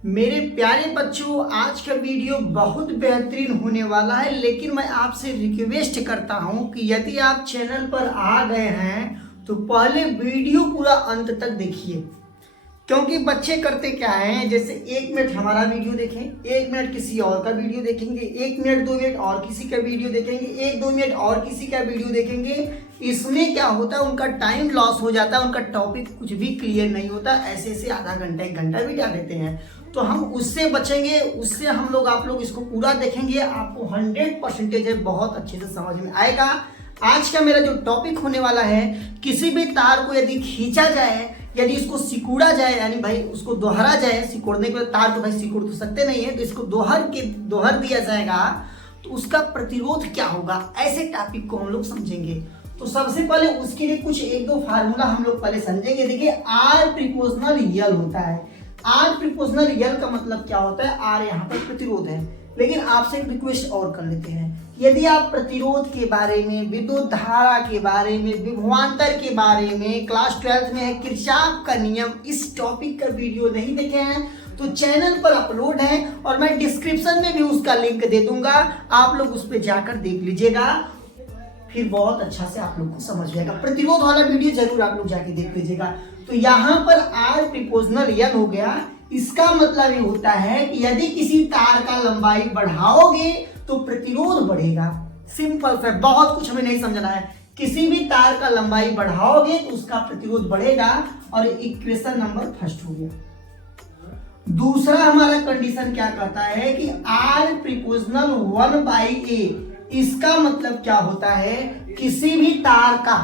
मेरे प्यारे बच्चों, आज का वीडियो बहुत बेहतरीन होने वाला है। लेकिन मैं आपसे रिक्वेस्ट करता हूं कि यदि आप चैनल पर आ गए हैं तो पहले वीडियो पूरा अंत तक देखिए। क्योंकि बच्चे करते क्या हैं, जैसे 1 मिनट हमारा वीडियो देखें, 1 मिनट किसी और का वीडियो देखेंगे, 1 मिनट 2 मिनट और किसी का वीडियो देखेंगे, 1-2 मिनट और किसी का वीडियो देखेंगे। इसमें क्या होता है, उनका टाइम लॉस हो जाता है, उनका टॉपिक कुछ भी क्लियर नहीं होता। ऐसे ऐसे आधा घंटा 1 घंटा भी डाल देते हैं। तो हम उससे बचेंगे, उससे हम लोग आप लोग इसको पूरा देखेंगे, आपको 100% है बहुत अच्छे से समझ में आएगा। आज का मेरा जो टॉपिक होने वाला है, किसी भी तार को यदि खींचा जाए, यदि इसको सिकुड़ा जाए, यानी भाई उसको दोहरा जाए, सिकुड़ने के बाद तार तो भाई सिकुड़ तो सकते नहीं है, तो इसको दोहर दिया जाएगा तो उसका प्रतिरोध क्या होगा, ऐसे टॉपिक को हम लोग समझेंगे। तो सबसे पहले उसके लिए कुछ 1-2 फार्मूला हम लोग पहले समझेंगे। देखिए, आर प्रिपोर्शनल यल होता है। आर प्रिपोर्शनल यल का मतलब क्या होता है, आर यहाँ पर प्रतिरोध है। लेकिन आपसे एक रिक्वेस्ट और कर लेते हैं, यदि आप प्रतिरोध के बारे में, विद्युत धारा के बारे में, विभवांतर के बारे में क्लास 12th में है किरचॉफ का नियम, इस टॉपिक का वीडियो नहीं देखे हैं तो चैनल पर अपलोड है और मैं डिस्क्रिप्शन में भी उसका लिंक दे दूंगा, आप लोग उस पर जाकर देख लीजिएगा, फिर बहुत अच्छा से आप लोग को समझ जाएगा। प्रतिरोध वाला वीडियो जरूर आप लोग जाके देख लीजिएगा। तो यहाँ पर आर प्रिपोर्शनल यल हो गया। इसका मतलब ये होता है कि यदि किसी तार का लंबाई बढ़ाओगे तो प्रतिरोध बढ़ेगा। सिंपल से, बहुत कुछ हमें नहीं समझना है। किसी भी तार का लंबाई बढ़ाओगे तो उसका प्रतिरोध बढ़ेगा। और इक्वेशन नंबर फर्स्ट हो गया। दूसरा हमारा कंडीशन क्या कहता है कि आर प्रिपोर्शनल 1/a। इसका मतलब क्या होता है, किसी भी तार का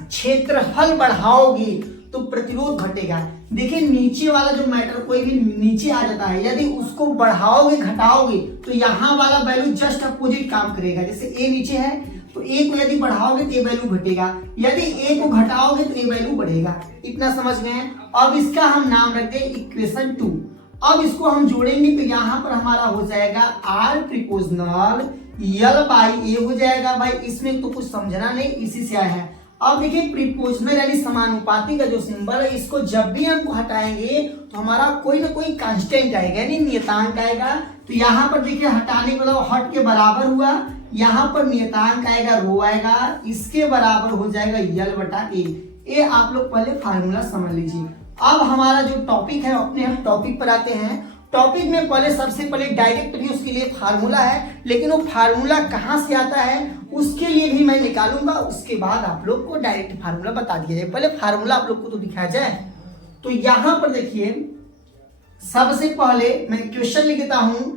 क्षेत्रफल बढ़ाओगे तो प्रतिरोध घटेगा। देखिए, नीचे वाला जो मैटर कोई भी नीचे आ जाता है, यदि उसको बढ़ाओगे घटाओगे तो यहाँ वाला वैल्यू जस्ट अपोजिट काम करेगा। जैसे ए नीचे है तो ए को यदि बढ़ाओगे तो ए वैल्यू घटेगा, यदि ए को घटाओगे तो ए वैल्यू बढ़ेगा। इतना समझ में है। अब इसका हम नाम रखते हैं इक्वेशन 2। अब इसको हम जोड़ेंगे तो यहाँ पर हमारा हो जाएगा आर प्रिपोर्शनल L/A हो जाएगा। भाई इसमें तो कुछ समझना नहीं, इसी से आया है। अब देखिए, प्रिपोर्शनल यानी समानुपाती का जो सिंबल है, इसको जब भी हम हटाएंगे तो हमारा कोई ना कोई कांस्टेंट आएगा, यानी नियतांक आएगा। तो यहाँ पर देखिए, हटाने का मतलब हट के बराबर हुआ, यहाँ पर नियतांक आएगा, रो आएगा, इसके बराबर हो जाएगा L/A। ये आप लोग पहले फार्मूला समझ लीजिए। अब हमारा जो टॉपिक है, अपने हम टॉपिक पर आते हैं। टॉपिक में पहले सबसे पहले डायरेक्ट भी उसके लिए फार्मूला है, लेकिन वो फार्मूला कहाँ से आता है उसके लिए भी मैं निकालूंगा, उसके बाद आप लोग को डायरेक्ट फार्मूला बता दिया जाए। पहले फार्मूला आप लोग को तो दिखाया जाए। तो यहाँ पर देखिए, सबसे पहले मैं क्वेश्चन लिखता हूं।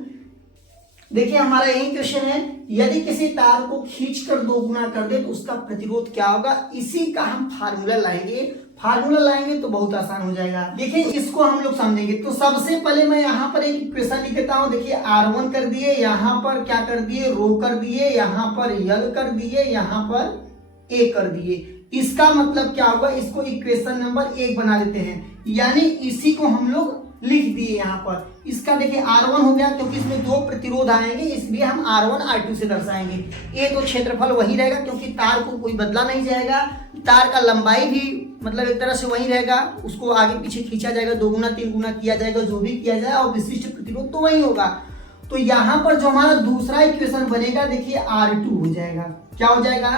देखिए, हमारा यही क्वेश्चन है, यदि किसी तार को खींचकर 2 गुना कर दे तो उसका प्रतिरोध क्या होगा। इसी का हम फार्मूला लाएंगे तो बहुत आसान हो जाएगा। देखिए, इसको हम लोग समझेंगे। तो सबसे पहले मैं यहाँ पर एक इक्वेशन लिख देता हूँ। देखिए, R1 कर दिए, यहाँ पर क्या कर दिए, रो कर दिए, यहाँ पर L कर दिए, यहाँ पर A कर दिए। इसका मतलब क्या होगा, इसको इक्वेशन नंबर 1 बना देते हैं, यानी इसी को हम लोग लिख दिए यहाँ पर। इसका देखिए R1 हो गया, क्योंकि इसमें 2 प्रतिरोध आएंगे, इसलिए हम R1 R2 से दर्शाएंगे। ये तो क्षेत्रफल वही रहेगा, क्योंकि तार को कोई बदला नहीं जाएगा। तार का लंबाई भी मतलब एक तरह से वही रहेगा, उसको आगे पीछे खींचा जाएगा, 2 गुना 3 गुना किया जाएगा, जो भी किया जाए, और विशिष्ट प्रतिरोध तो वही होगा। तो यहाँ पर जो हमारा दूसरा इक्वेशन बनेगा, देखिए R2 हो जाएगा। क्या हो जाएगा,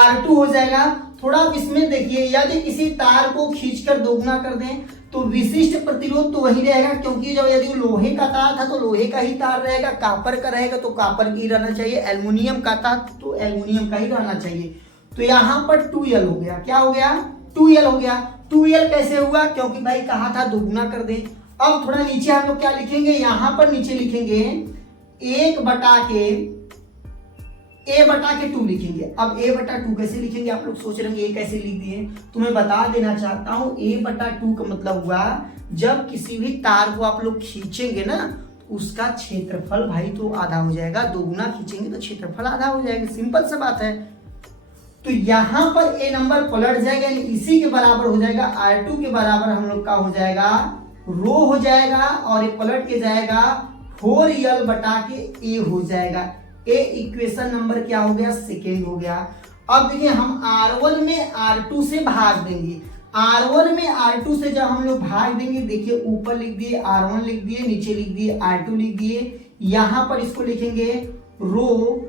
R2 हो जाएगा। थोड़ा इसमें देखिए, यदि किसी तार को खींचकर 2 गुना कर दें तो विशिष्ट प्रतिरोध तो वही रहेगा, क्योंकि जब यदि लोहे का तार था तो लोहे का ही तार रहेगा, कापर का रहेगा तो कापर की रहना चाहिए, एल्युमिनियम का था तो एल्युमिनियम का ही रहना चाहिए। तो यहाँ पर 2L हो गया। क्या हो गया, 2L हो गया। 2L कैसे हुआ, क्योंकि भाई कहा था 2 गुना कर दे। अब थोड़ा नीचे हम लोग क्या लिखेंगे, यहाँ पर नीचे लिखेंगे 1/A/2 लिखेंगे। अब A/2 कैसे लिखेंगे, आप लोग सोच रहे हैं ये कैसे लिख दिए, तो मैं बता देना चाहता हूँ। A/2 का मतलब हुआ, जब किसी भी तार को आप लोग खींचेंगे ना तो उसका क्षेत्रफल भाई तो आधा हो जाएगा। 2 गुना खींचेंगे तो क्षेत्रफल आधा हो जाएगा, सिंपल सा बात है। तो यहाँ पर A नंबर पलट जाएगा, यानी इसी के बराबर हो जाएगा। R2 के बराबर हम लोग का हो जाएगा, रो हो जाएगा, और ये पलट के जाएगा 4L/A हो जाएगा। ए इक्वेशन नंबर क्या हो गया, सेकेंड हो गया। अब देखिए, हम R1 में R2 से भाग देंगे। R1 में R2 से जब हम लोग भाग देंगे, देखिए ऊपर लिख दिए R1 लिख दिए, नीचे लिख दिए R2 लिख दिए, यहां पर इसको लिखेंगे रो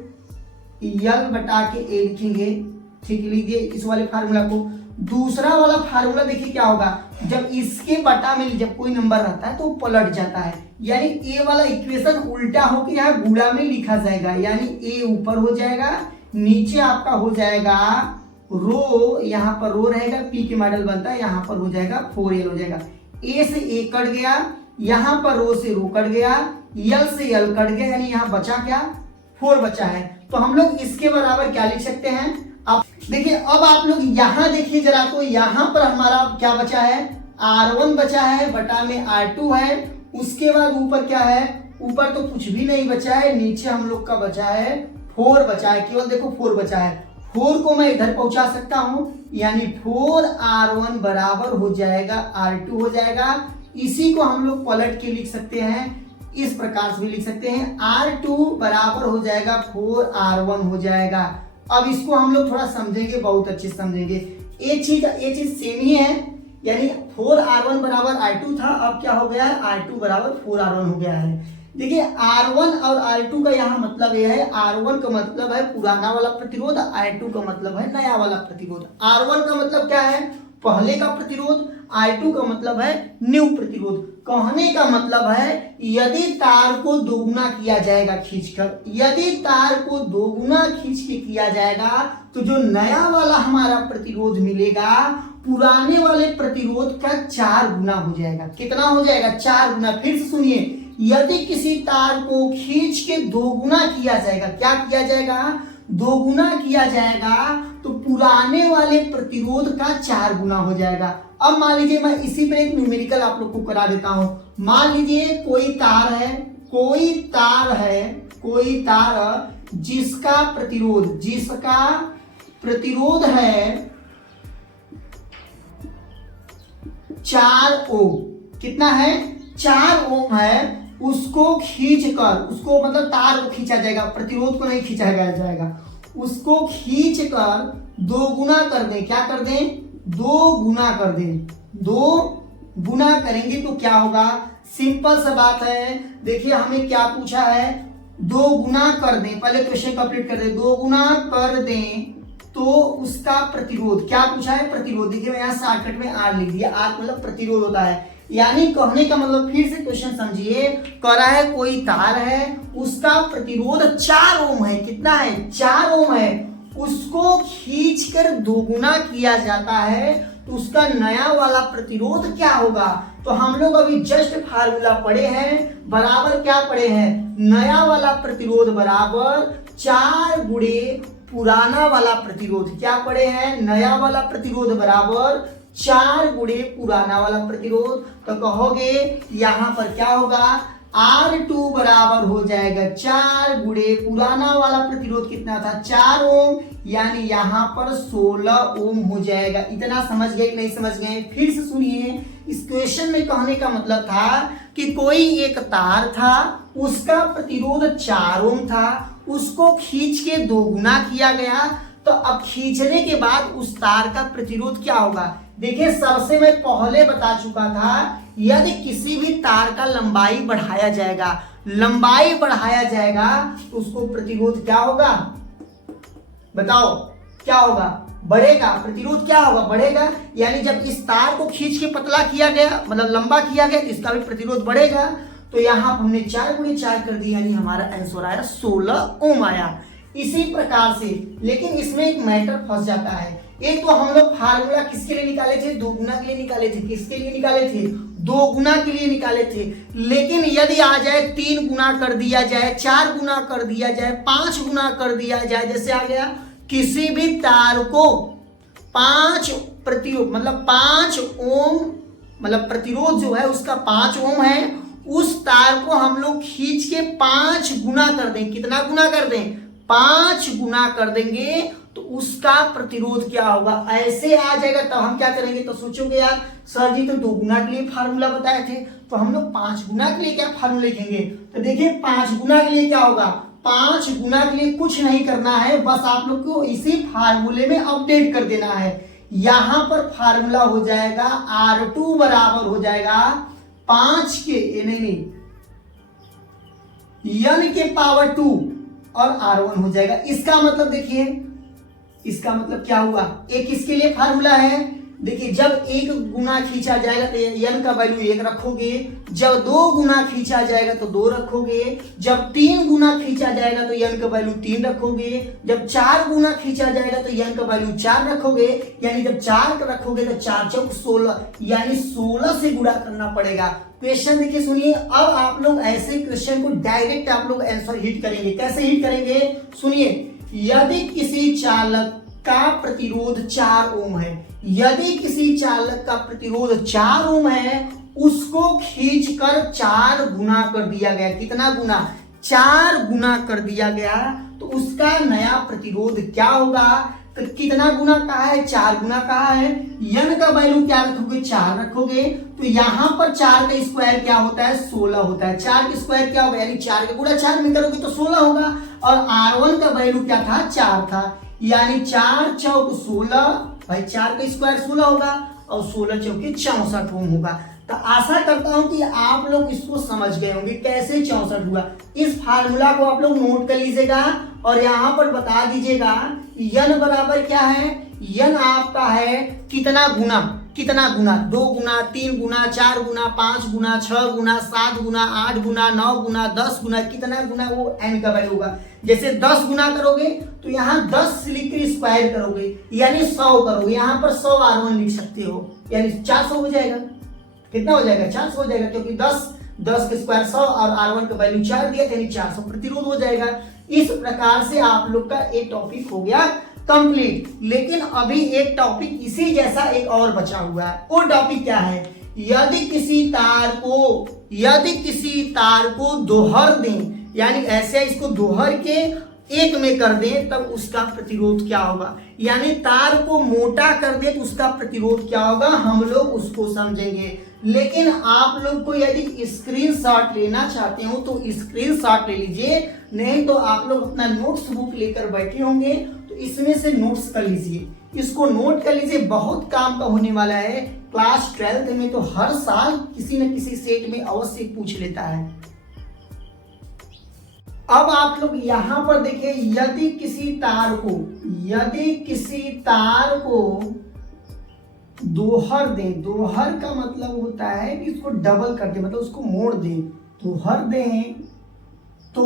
L बटा के A लिखेंगे, ठीक लिख दिए इस वाले फार्मूला को। दूसरा वाला फार्मूला देखिए क्या होगा, जब इसके बटा में जब कोई नंबर रहता है तो पलट जाता है, यानी ए वाला इक्वेशन उल्टा होकर यहाँ गुणा में लिखा जाएगा, यानी ए ऊपर हो जाएगा, नीचे आपका हो जाएगा रो, यहाँ पर रो रहेगा, पी के मॉडल बनता है, यहाँ पर हो जाएगा 4L हो जाएगा, ए से ए कट गया, यहाँ पर रो से रो कट गया, यल से यल कट गया, यानी यहाँ बचा क्या 4 बचा है। तो हम लोग इसके बराबर क्या लिख सकते हैं, अब देखिए अब आप लोग यहाँ देखिए जरा, तो यहाँ पर हमारा क्या बचा है, R1 बचा है, बटा में R2 है, उसके बाद ऊपर क्या है, ऊपर तो कुछ भी नहीं बचा है, नीचे हम लोग का बचा है 4 बचा है, केवल देखो 4 बचा है, 4 को मैं इधर पहुंचा सकता हूं, यानी 4R1 बराबर हो जाएगा R2 हो जाएगा। इसी को हम लोग पलट के लिख सकते हैं, इस प्रकार से भी लिख सकते हैं, R2 बराबर हो जाएगा 4R1 हो जाएगा। अब इसको हम लोग थोड़ा समझेंगे, बहुत अच्छे से समझेंगे, ये चीज सेम ही है, यानी 4R1 बराबर R2 था, अब क्या हो गया है R2 बराबर 4R1 हो गया है। देखिए R1 और R2 का यहाँ मतलब यह है, R1 का मतलब है पुराना वाला प्रतिरोध, R2 का मतलब है नया वाला प्रतिरोध। R1 का मतलब क्या है, पहले का प्रतिरोध, R2 का मतलब है न्यू प्रतिरोध। कहने का मतलब है यदि तार को दोगुना किया जाएगा खींचकर, यदि तार को दोगुना खींच के किया जाएगा तो जो नया वाला हमारा प्रतिरोध मिलेगा पुराने वाले प्रतिरोध का 4 गुना हो जाएगा। कितना हो जाएगा, 4 गुना। फिर से सुनिए, यदि किसी तार को खींच के दोगुना किया जाएगा, क्या किया जाएगा, दोगुना किया जाएगा, तो पुराने वाले प्रतिरोध का 4 गुना हो जाएगा। अब मान लीजिए मैं इसी पे एक न्यूमेरिकल आप लोग को करा देता हूं। मान लीजिए कोई तार है, कोई तार जिसका प्रतिरोध है 4 ओम। कितना है, 4 ओम है। उसको खींचकर, उसको मतलब तार को खींचा जाएगा, प्रतिरोध को नहीं खींचा जाएगा, उसको खींचकर 2 गुना कर दें। क्या कर दें, 2 गुना कर दें। 2 गुना करेंगे तो क्या होगा, सिंपल सा बात है। देखिए हमें क्या पूछा है, 2 गुना कर दें, पहले क्वेश्चन कंप्लीट कर दें। 2 गुना कर दें तो उसका प्रतिरोध, क्या पूछा है, प्रतिरोध। देखिए मैं यहाँ शॉर्टकट में R लिख दिया, R मतलब प्रतिरोध होता है। यानी कहने का मतलब, फिर से क्वेश्चन समझिए, कह रहा है कोई तार है, उसका प्रतिरोध 4 ओम है। कितना है, 4 ओम है। उसको खींचकर 2 गुना किया जाता है तो उसका नया वाला प्रतिरोध क्या होगा। तो हम लोग अभी जस्ट फार्मूला पढ़े हैं, बराबर क्या पढ़े हैं, नया वाला प्रतिरोध बराबर 4 गुणे पुराना वाला प्रतिरोध। क्या पढ़े हैं, नया वाला प्रतिरोध बराबर 4 गुणे पुराना वाला प्रतिरोध। तो कहोगे यहां पर क्या होगा, R2 बराबर हो जाएगा 4 गुणे पुराना वाला प्रतिरोध कितना था, 4 ओम, यानी यहाँ पर 16 ओम हो जाएगा। इतना समझ गए कि नहीं समझ गए। फिर से सुनिए, इस क्वेश्चन में कहने का मतलब था कि कोई एक तार था, उसका प्रतिरोध 4 ओम था, उसको खींच के 2 गुना किया गया। तो अब खींचने के बाद उस तार का प्रतिरोध क्या होगा। देखिए सबसे मैं पहले बता चुका था, यदि किसी भी तार का लंबाई बढ़ाया जाएगा तो उसको प्रतिरोध क्या होगा, बताओ क्या होगा, बढ़ेगा। प्रतिरोध क्या होगा, बढ़ेगा। यानी जब इस तार को खींच के पतला किया गया, मतलब लंबा किया गया, तो इसका भी प्रतिरोध बढ़ेगा। तो यहाँ हमने 4 गुणे 4 कर दिया, यानी हमारा आंसर आया 16 ओम आया। इसी प्रकार से, लेकिन इसमें एक मैटर फंस जाता है। एक तो हम लोग फार्मूला किसके लिए निकाले थे, 2 गुना के लिए निकाले थे। किसके लिए निकाले थे, 2 गुना के लिए निकाले थे। लेकिन यदि आ जाए 3 गुना कर दिया जाए, 4 गुना कर दिया जाए, 5 गुना कर दिया जाए, जैसे आ गया किसी भी तार को 5 प्रतिरोध मतलब 5 ओम, मतलब प्रतिरोध जो है उसका 5 ओम है, उस तार को हम लोग खींच के 5 गुना कर दें। कितना गुना कर दें, 5 गुना कर देंगे तो उसका प्रतिरोध क्या होगा, ऐसे आ जाएगा। तब हम क्या करेंगे, तो सोचोगे यार सर जी तो 2 गुना के लिए फार्मूला बताए थे, तो हम लोग 5 गुना के लिए क्या फार्मूला लिखेंगे। तो देखिए 5 गुना के लिए क्या होगा, 5 गुना के लिए कुछ नहीं करना है, बस आप लोग को इसी फार्मूले में अपडेट कर देना है। यहां पर फार्मूला हो जाएगा R2 बराबर हो जाएगा 5 के नहीं n के पावर 2 और R1 हो जाएगा। इसका मतलब देखिए, इसका मतलब क्या हुआ, एक इसके लिए फार्मूला है। देखिए जब एक गुना खींचा जाएगा तो n का वैल्यू 1 रखोगे, जब 2 गुना खींचा जाएगा तो 2 रखोगे, जब 3 गुना खींचा जाएगा तो n का वैल्यू 3 रखोगे, जब 4 गुना खींचा जाएगा तो n का वैल्यू 4 रखोगे, यानी जब 4 रखोगे तो 4 चौक 16, यानी 16 से गुणा करना पड़ेगा। क्वेश्चन देखिए सुनिए, अब आप लोग ऐसे क्वेश्चन को डायरेक्ट आप लोग आंसर हिट करेंगे। कैसे हिट करेंगे सुनिए, यदि किसी चालक का प्रतिरोध 4 ओम है, यदि किसी चालक का प्रतिरोध 4 ओम है, उसको खींचकर 4 गुना कर दिया गया। कितना गुना? 4 गुना कर दिया गया, तो उसका नया प्रतिरोध क्या होगा? तो कितना गुना कहा है? 4 गुना कहा है। n का वैल्यू क्या रखोगे? 4 रखोगे, तो यहां पर 4 का स्क्वायर क्या होता है? 16 होता है। 4 का स्क्वायर क्या होगा? यानी 4 का गुणा 4 में करोगे तो 16 होगा, और R1 का वैल्यू क्या था? 4 था, यानी 4 चौक 16, भाई 4 का स्क्वायर 16 होगा, और 16 चौके 64 ओम होगा। तो आशा करता हूं कि आप लोग इसको समझ गए होंगे कैसे 64 हुआ। इस फार्मूला को आप लोग नोट कर लीजिएगा और यहां पर बता दीजिएगा n बराबर क्या है? n आपका है कितना गुना? कितना गुना? 2 गुना, 3 गुना, 4 गुना, 5 गुना, 6 गुना, 7 गुना, 8 गुना, 9 गुना, 10 गुना, कितना गुना? वो n का वैल्यू होगा। जैसे 10 गुना करोगे तो यहाँ 10 लिख कर स्क्वायर करोगे, यानी 100 करोगे, यहाँ पर 100 R1 लिख सकते हो, यानी 400 हो जाएगा। कितना हो जाएगा? 400 हो जाएगा, क्योंकि 10 के स्क्वायर 100 और R1 का वैल्यू 4 दिया, यानी 400 प्रतिरोध हो जाएगा। इस प्रकार से आप लोग का एक टॉपिक हो गया कंप्लीट। लेकिन अभी एक टॉपिक इसी जैसा एक और बचा हुआ है। वो टॉपिक क्या है? यदि किसी तार को दोहर दें, यानी ऐसे इसको दोहर के एक में कर दें, तब उसका प्रतिरोध क्या होगा? यानी तार को मोटा कर दे तो उसका प्रतिरोध क्या होगा, हम लोग उसको समझेंगे। लेकिन आप लोग को यदि स्क्रीनशॉट लेना चाहते हो तो स्क्रीनशॉट ले लीजिए, नहीं तो आप लोग अपना नोट्स बुक लेकर बैठे होंगे तो इसमें से नोट्स कर लीजिए, इसको नोट कर लीजिए, बहुत काम का होने वाला है। क्लास 12th में तो हर साल किसी न किसी सेट में अवश्य पूछ लेता है। अब आप लोग यहां पर देखिए, यदि किसी तार को दोहर दें, दोहर का मतलब होता है कि इसको डबल कर दें, मतलब उसको मोड़ दें, दोहर दें तो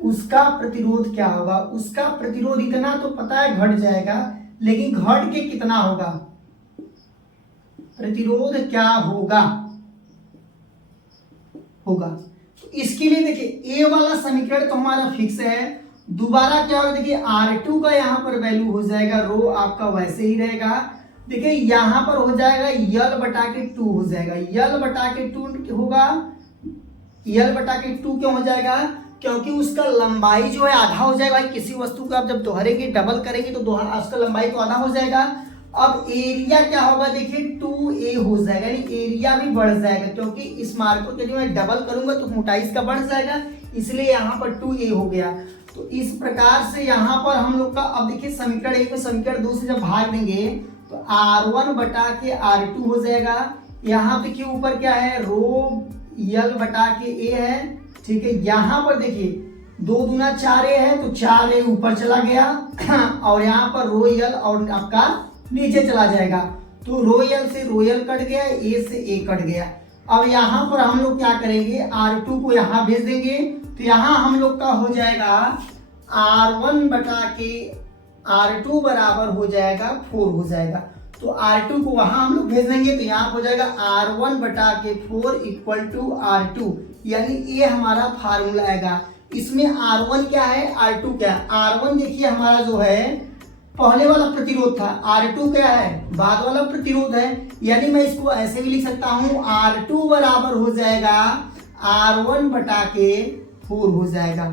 उसका प्रतिरोध क्या होगा? उसका प्रतिरोध इतना तो पता है घट जाएगा, लेकिन घट के कितना होगा? प्रतिरोध क्या होगा? तो इसके लिए देखिए ए वाला समीकरण तो हमारा फिक्स है। दोबारा क्या होगा? देखिए R2 का यहाँ पर वैल्यू हो जाएगा, रो आपका वैसे ही रहेगा। देखिए यहाँ पर हो जाएगा L बटा के 2 हो जाएगा, L बटा के 2 होगा। L बटा के 2 क्यों हो जाएगा? क्योंकि उसका लंबाई जो है आधा हो जाएगा। किसी वस्तु को आप जब दोहरेंगे, डबल करेंगे तो उसका लंबाई तो आधा हो जाएगा। अब एरिया क्या होगा? देखिए 2a हो जाएगा, यानी एरिया भी बढ़ जाएगा, क्योंकि इस मार्कर के जो मैं डबल करूंगा तो मोटाई इसका बढ़ जाएगा, इसलिए यहाँ पर 2a हो गया। तो इस प्रकार से यहाँ पर हम लोग का, अब देखिए समीकरण 1 में समीकरण 2 से जब भाग देंगे तो R1 बटा के R2 हो जाएगा। यहाँ देखिए ऊपर क्या है? रो L बटा के a है, ठीक है। यहाँ पर देखिए 2 दूना 4a है, तो 4a ऊपर चला गया और यहाँ पर रो L और आपका नीचे चला जाएगा, तो रोयल से रोयल कट गया, ए से ए कट गया। अब यहाँ पर हम लोग क्या करेंगे? R2 को यहाँ भेज देंगे, तो यहाँ हम लोग का हो जाएगा R1 बटा के R2 बराबर हो जाएगा 4 हो जाएगा। तो R2 को वहां हम लोग भेज देंगे, तो यहाँ हो जाएगा R1 बटा के 4 इक्वल टू R2, यानी ये हमारा फार्मूला आएगा। इसमें R1 क्या है, R2 क्या है? R1 देखिए हमारा जो है पहले वाला प्रतिरोध था, R2 क्या है? बाद वाला प्रतिरोध है, यानी मैं इसको ऐसे भी लिख सकता हूं, R2 बराबर हो जाएगा R1 बटा के 4 हो जाएगा।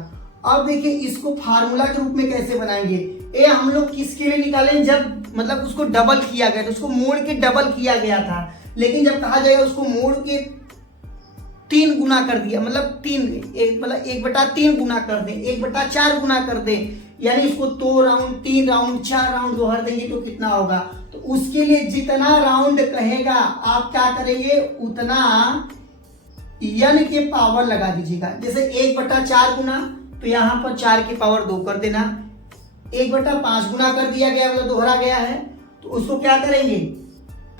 अब देखिए इसको फार्मूला के रूप में कैसे बनाएंगे? ये हम लोग किसके लिए निकालें? जब मतलब उसको डबल किया गया था, उसको मोड़ के डबल किया गया था, लेकिन जब कहा जाएगा उसको मोड़ के 3 गुना कर दिया, मतलब 1/3 गुना कर दें, 1/4 गुना कर दें, यानी इसको 2 राउंड, 3 राउंड, 4 राउंड दोहर देंगे तो कितना होगा। तो उसके लिए जितना राउंड कहेगा आप क्या करेंगे, उतना n के पावर लगा दीजिएगा। जैसे 1/4 गुना, तो यहाँ पर 4 की पावर 2 कर देना, 1/5 गुना कर दिया गया, मतलब दोहरा गया है, तो उसको क्या करेंगे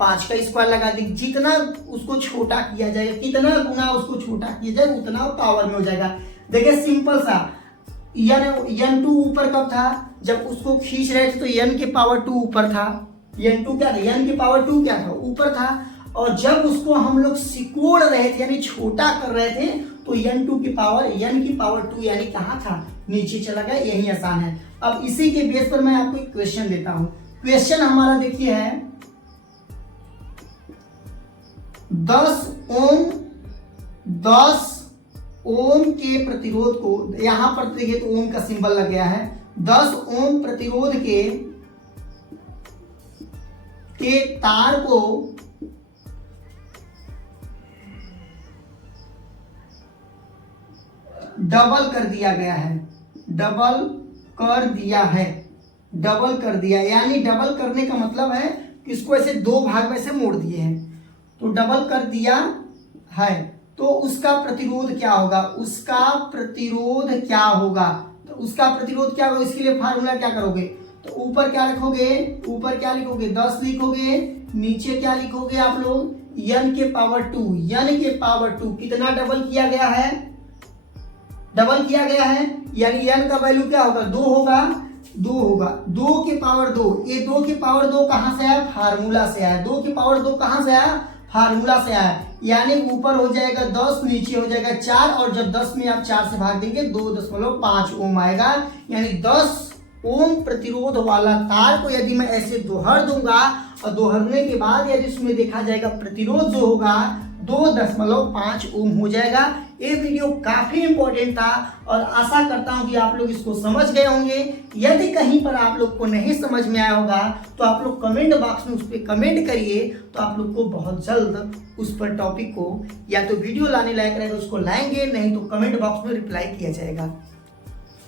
5 का स्क्वायर लगा देंगे। जितना उसको छोटा किया जाएगा, कितना गुना उसको छोटा किया जाए उतना पावर में हो जाएगा। देखिए सिंपल सा, n2 ऊपर कब था, जब उसको खींच रहे थे तो n के पावर 2 ऊपर था, n2 क्या था, n के पावर 2 क्या था, ऊपर था। और जब उसको हम लोग सिकोड़ रहे थे यानी छोटा कर रहे थे तो n की पावर 2 यानी कहाँ था, नीचे चला गया। यही आसान है। अब इसी के बेस पर मैं आपको एक क्वेश्चन देता हूं। क्वेश्चन हमारा देखिए है 10 ओम के प्रतिरोध को, यहां पर देखिए तो ओम का सिंबल लग गया है, 10 ओम प्रतिरोध के तार को डबल कर दिया गया है, डबल कर दिया, यानी डबल करने का मतलब है कि इसको ऐसे 2 भाग में से मोड़ दिए हैं, तो डबल कर दिया है। तो उसका प्रतिरोध क्या होगा, तो उसका प्रतिरोध क्या होगा, इसके लिए फार्मूला क्या करोगे, तो ऊपर क्या लिखोगे 10 लिखोगे, नीचे क्या लिखोगे आप लोग n के पावर 2 कितना डबल किया गया है, यानी n का वैल्यू क्या होगा 2 होगा, 2 के पावर 2, ये 2 के पावर 2 कहां से आया, फार्मूला से आया, 2 के पावर 2 कहां से आया, फार्मूला से आया, यानी ऊपर हो जाएगा 10, नीचे हो जाएगा 4, और जब 10 में आप 4 से भाग देंगे 2.5 ओम आएगा। यानी 10 ओम प्रतिरोध वाला तार को यदि मैं ऐसे दोहर दूंगा और दोहरने के बाद यदि उसमें देखा जाएगा प्रतिरोध जो होगा 2.5 ओम हो जाएगा। ये वीडियो काफी इंपॉर्टेंट था और आशा करता हूं कि आप लोग इसको समझ गए होंगे। यदि कहीं पर आप लोग को नहीं समझ में आया होगा तो आप लोग कमेंट बॉक्स में उस पर कमेंट करिए, तो आप लोग को बहुत जल्द उस पर टॉपिक को या तो वीडियो लाने लायक रहेगा उसको लाएंगे, नहीं तो कमेंट बॉक्स में रिप्लाई किया जाएगा।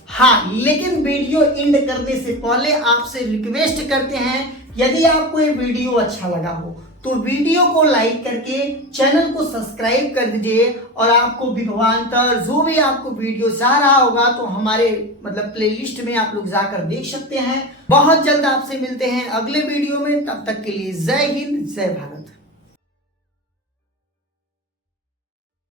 हाँ, लेकिन वीडियो एंड करने से पहले आपसे रिक्वेस्ट करते हैं, यदि आपको ये वीडियो अच्छा लगा हो तो वीडियो को लाइक करके चैनल को सब्सक्राइब कर दीजिए, और आपको विभवांतर जो भी आपको वीडियो चाह रहा होगा तो हमारे प्लेलिस्ट में आप लोग जाकर देख सकते हैं। बहुत जल्द आपसे मिलते हैं अगले वीडियो में, तब तक के लिए जय हिंद, जय भारत।